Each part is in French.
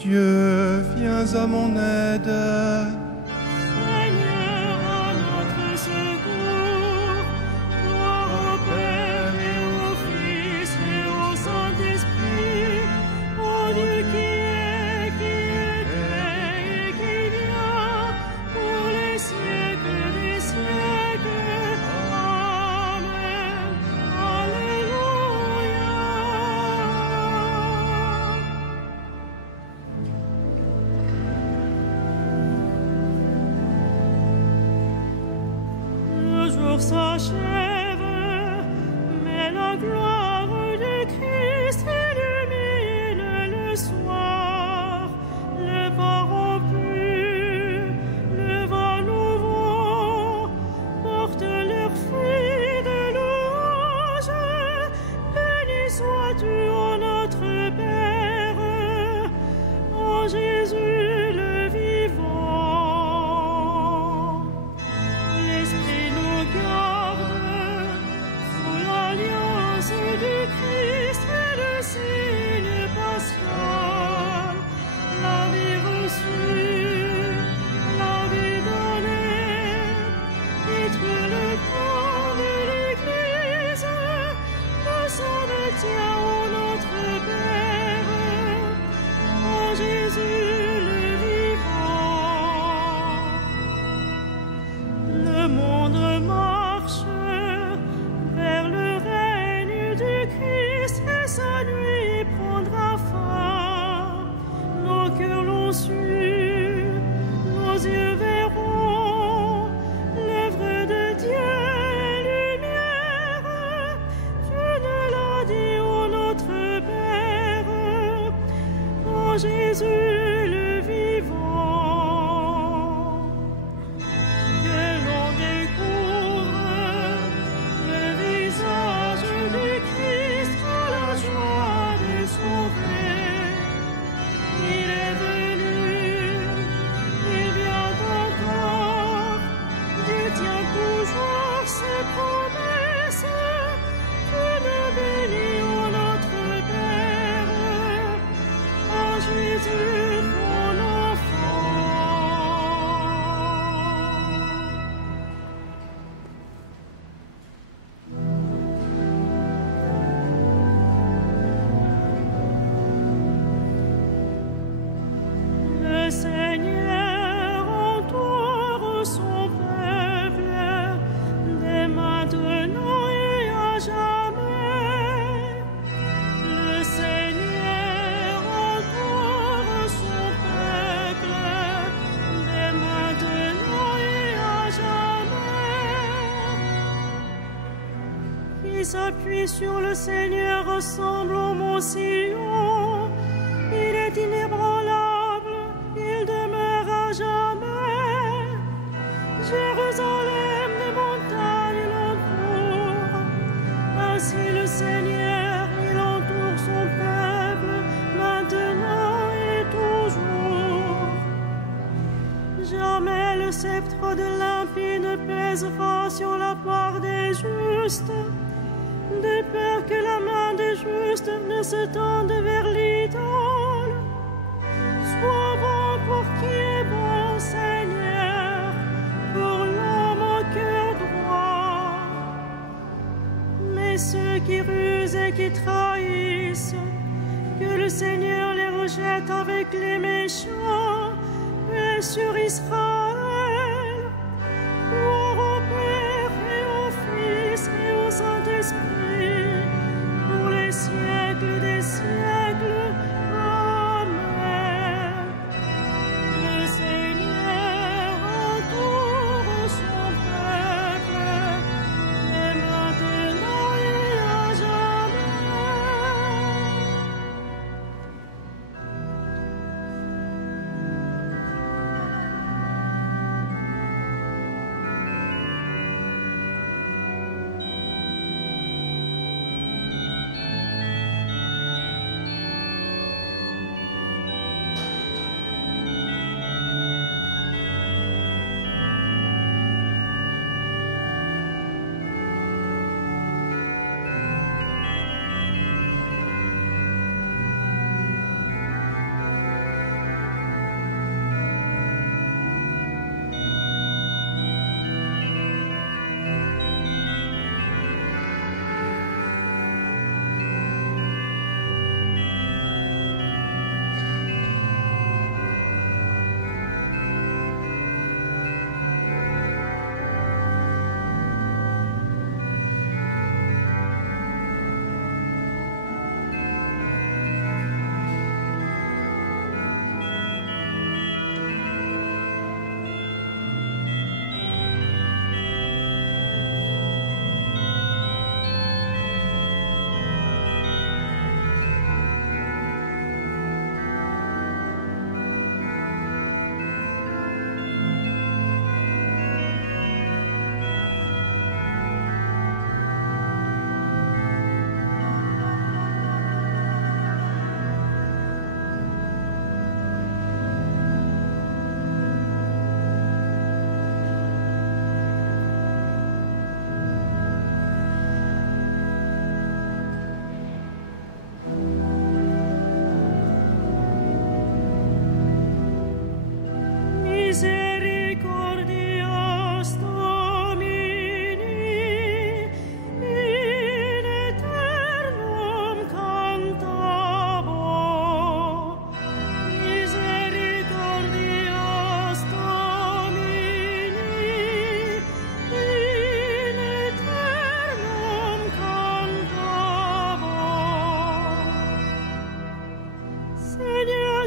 Dieu, viens à mon aide. Seigneur, à notre secours. Gloire au Père et au Fils et au Saint-Esprit, au Dieu qui est, qui était et qui vient, pour les siècles des siècles. Amen. Alléluia. Le jour s'achève, mais la gloire du Christ illumine le soir. Le vent rompu, le vent nouveau, portent leurs fruits de louange. Béni sois-tu, ô notre Père, en Jésus le vivant. L'Esprit nous garde sous l'alliance du Christ et le signe pascal. La vie reçue, la vie donnée, détruit le temps de l'Église. Le sang de tien, ô notre Père, en Jésus le vivant. Le monde marche vers le règne du Christ et sa nuit prendra fin. Nos cœurs l'ont su, nos yeux verront l'œuvre de Dieu et lumière. Tu nous l'as dit, ô notre Père, en Jésus le vivant. Que l'on découvre le visage du Christ à la joie des sauvés. Il est venu, il vient encore, Dieu tient toujours ses promesses. Tu nous bénis, ô notre Père, en Jésus mon enfant. Le Seigneur entoure son peuple dès maintenant et à jamais. Le Seigneur entoure son peuple dès maintenant et à jamais. Qui s'appuie sur le Seigneur ressemble au mont Sion. Il est inébranlable, il demeure à jamais. Jérusalem des montagnes l'entoure. Ainsi le Seigneur, il entoure son peuple, maintenant et toujours. Jamais le sceptre de l'impie ne pèsera sur la part des justes, de peur que la main des justes ne se tende vers l'idole. Sois bon pour qui est bon, Seigneur, pour l'homme au cœur droit. Mais ceux qui rusent et qui trahissent, que le Seigneur les rejette avec les méchants, paix sur Israël. Gloire au Père et au Fils et au Saint-Esprit, pour les siècles des siècles. Amen. Le Seigneur entoure son peuple, et maintenant et à jamais.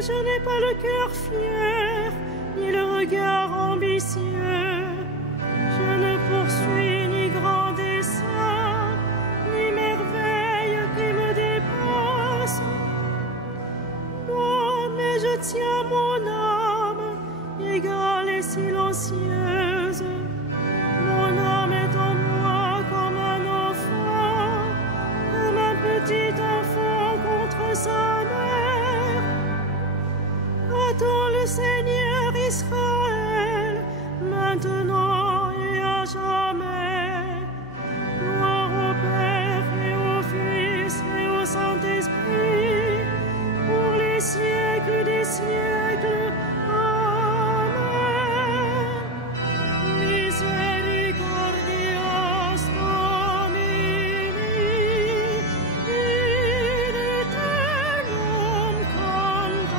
je n'ai pas le cœur fier, ni le regard ambitieux. Je ne poursuis ni grand dessein, ni merveille qui me dépasse. Non, mais je tiens mon âme, égale et silencieuse. Mon âme est en moi comme un enfant, comme un petit enfant contre sa mère. Attends le Seigneur Israël, maintenant et à jamais. Gloire au Père et au Fils et au Saint-Esprit, pour les siècles des siècles. Amen. Misericordias Domini, in aeternum cantabor.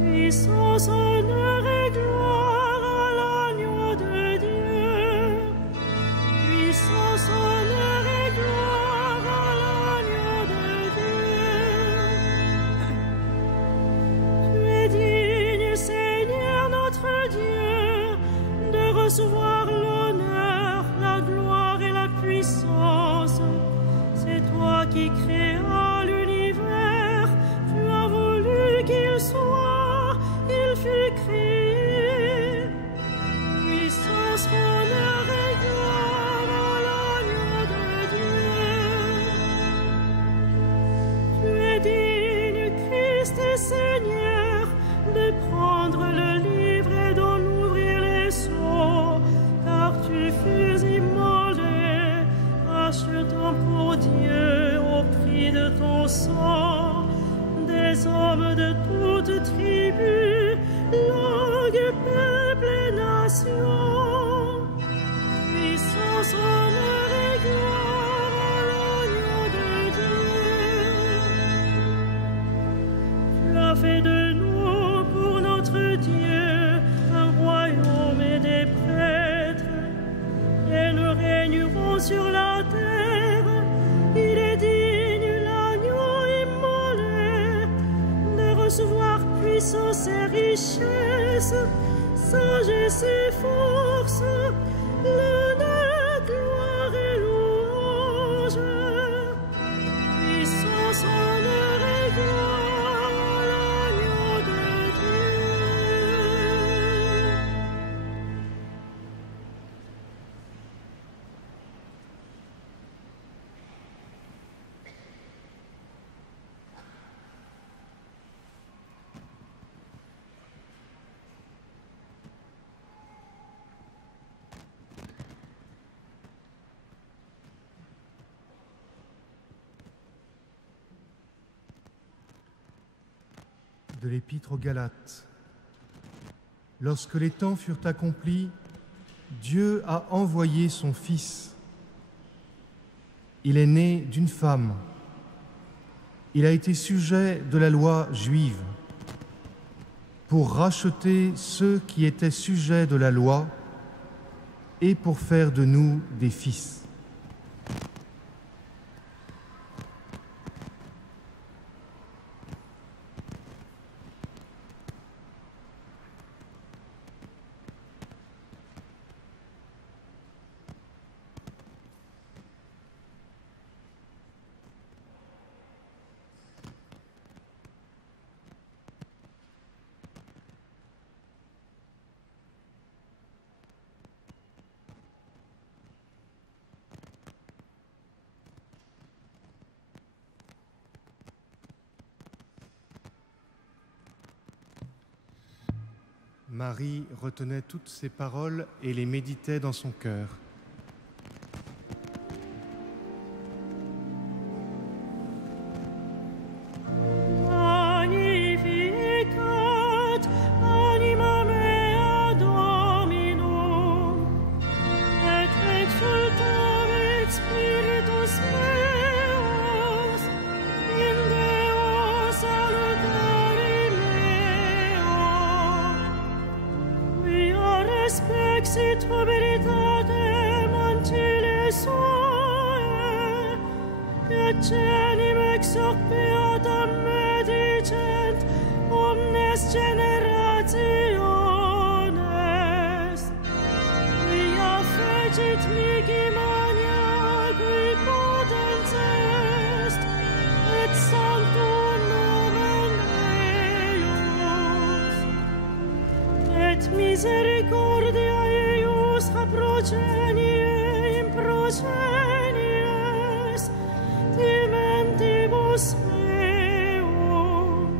Puissance, honneur et gloire à l'agneau de Dieu. Puissance, honneur et gloire à l'agneau de Dieu. Tu es digne, Seigneur notre Dieu, de recevoir l'honneur, la gloire et la puissance. C'est toi qui créas l'univers, tu as voulu qu'il soit, il fut créé. Puissance, honneur et gloire à l'agneau de Dieu. Tu es digne, Christ et Seigneur, de prendre le livre et d'en ouvrir les sceaux, car tu fus immolé, achetant pour Dieu au prix de ton sang des hommes de toutes tribus, langues, peuples et nations. Puissance, honneur et gloire à l'agneau de Dieu. Tu as fait de nous pour notre Dieu un royaume et des prêtres, et nous régnerons sur la terre. Il est digne, l'agneau immolé, de recevoir puissance et richesse, sagesse et force, l'honneur, gloire et louange. Puissance, honneur et gloire à l'agneau de Dieu. De l'Épître aux Galates. Lorsque les temps furent accomplis, Dieu a envoyé son Fils. Il est né d'une femme. Il a été sujet de la loi juive pour racheter ceux qui étaient sujets de la loi et pour faire de nous des fils. Marie retenait toutes ces paroles et les méditait dans son cœur. Sit veritate mancile sue, et cenim ex hoc beatam medicent omnes generationes. Via fecit mihi mania qui potens est, et sanctum nomen eius, et misericordia progenie in progenies dimentibus meum,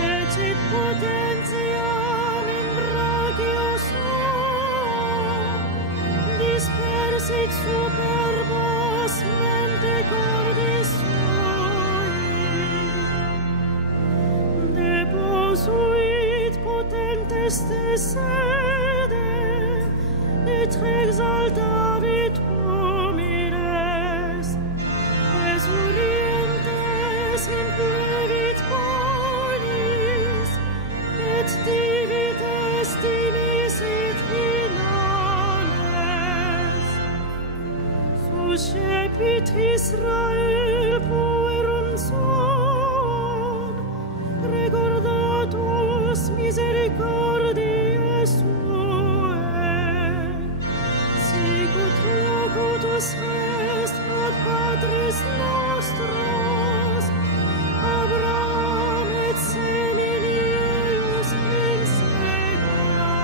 fecit potentiam in brachio suo, dispersit superbos mente cordis sui, deposuit potentes te sede, et exaltavit homines, resurrientes implevit bonis, et divit estimisit finales. Suscepit Israel puerum suum, recordatus misericordiae suae, locutus est ad Patris nostros, Abraham et seminius in saecula.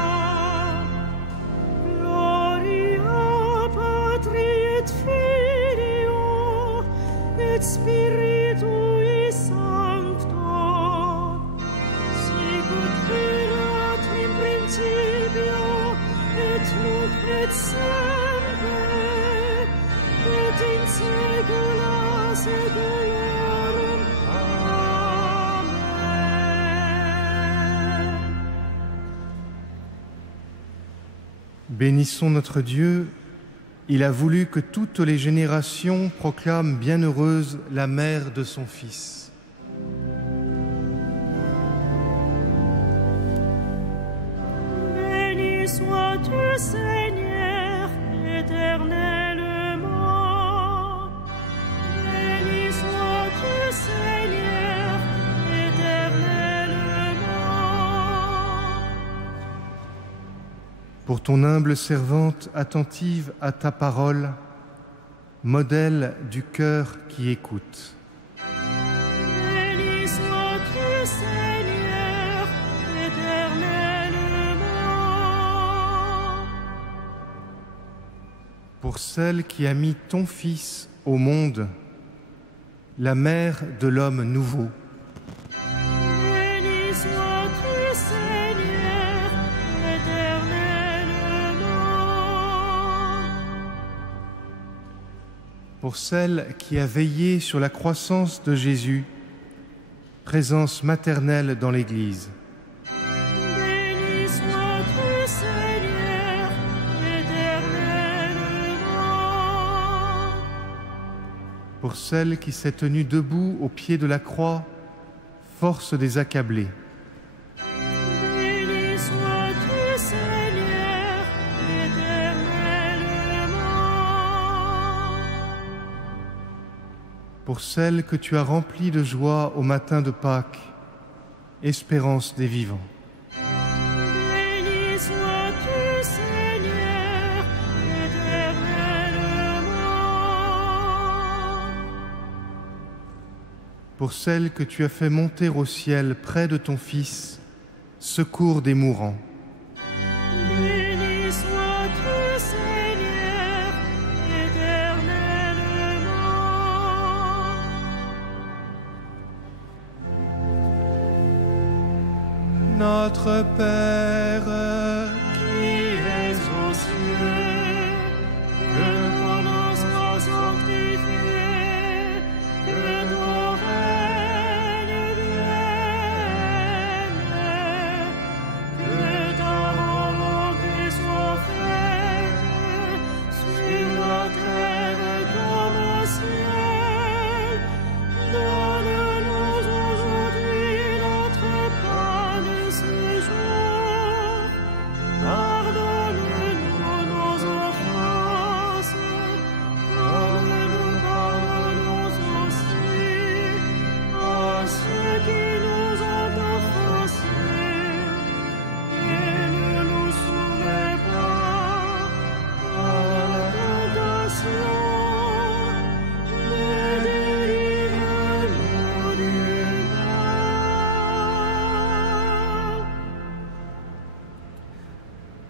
Gloria Patri et Filio et Spiritui Sancto, sicut erat in principio et nunc et semper, et in saecula saeculorum. Amen. Bénissons notre Dieu. Il a voulu que toutes les générations proclament bienheureuse la mère de son Fils. Béni sois-tu, Seigneur, éternellement. Béni sois-tu, Seigneur, éternellement. Pour ton humble servante attentive à ta parole, modèle du cœur qui écoute. Béni sois-tu, Seigneur, éternellement. Pour celle qui a mis ton Fils au monde, la mère de l'homme nouveau. Béni sois-tu, Seigneur, éternellement. Pour celle qui a veillé sur la croissance de Jésus, présence maternelle dans l'Église. Béni sois-tu, Seigneur, éternellement. Pour celle qui s'est tenue debout au pied de la croix, force des accablés. Béni sois-tu, Seigneur, éternellement. Pour celle que tu as remplie de joie au matin de Pâques, espérance des vivants. Béni sois-tu, Seigneur, éternellement. Pour celle que tu as fait monter au ciel près de ton Fils, secours des mourants. Béni sois-tu, Seigneur, éternellement. Notre Père, qui es aux cieux, que ton nom soit sanctifié, que ton règne vienne, que ta volonté soit faite sur la terre comme au ciel. Donne-nous aujourd'hui notre pain de ce jour. Pardonne-nous nos offenses, comme nous pardonnons aussi à ceux qui nous ont offensés. Et ne nous soumets pas à la tentation, mais délivre-nous du mal.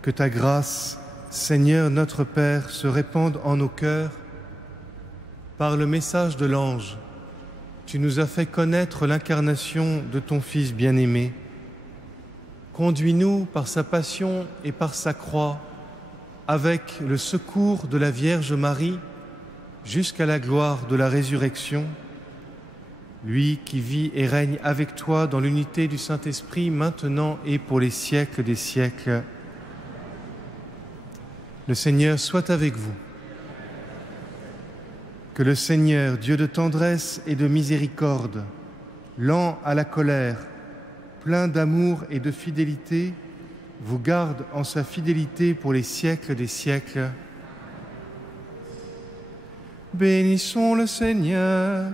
que ta grâce, Seigneur notre Père, se répande en nos cœurs. Par le message de l'ange, tu nous as fait connaître l'incarnation de ton Fils bien-aimé. Conduis-nous par sa passion et par sa croix, avec le secours de la Vierge Marie, jusqu'à la gloire de la résurrection. Lui qui vit et règne avec toi dans l'unité du Saint-Esprit, maintenant et pour les siècles des siècles. Le Seigneur soit avec vous. Que le Seigneur, Dieu de tendresse et de miséricorde, lent à la colère, plein d'amour et de fidélité, vous garde en sa fidélité pour les siècles des siècles. Bénissons le Seigneur.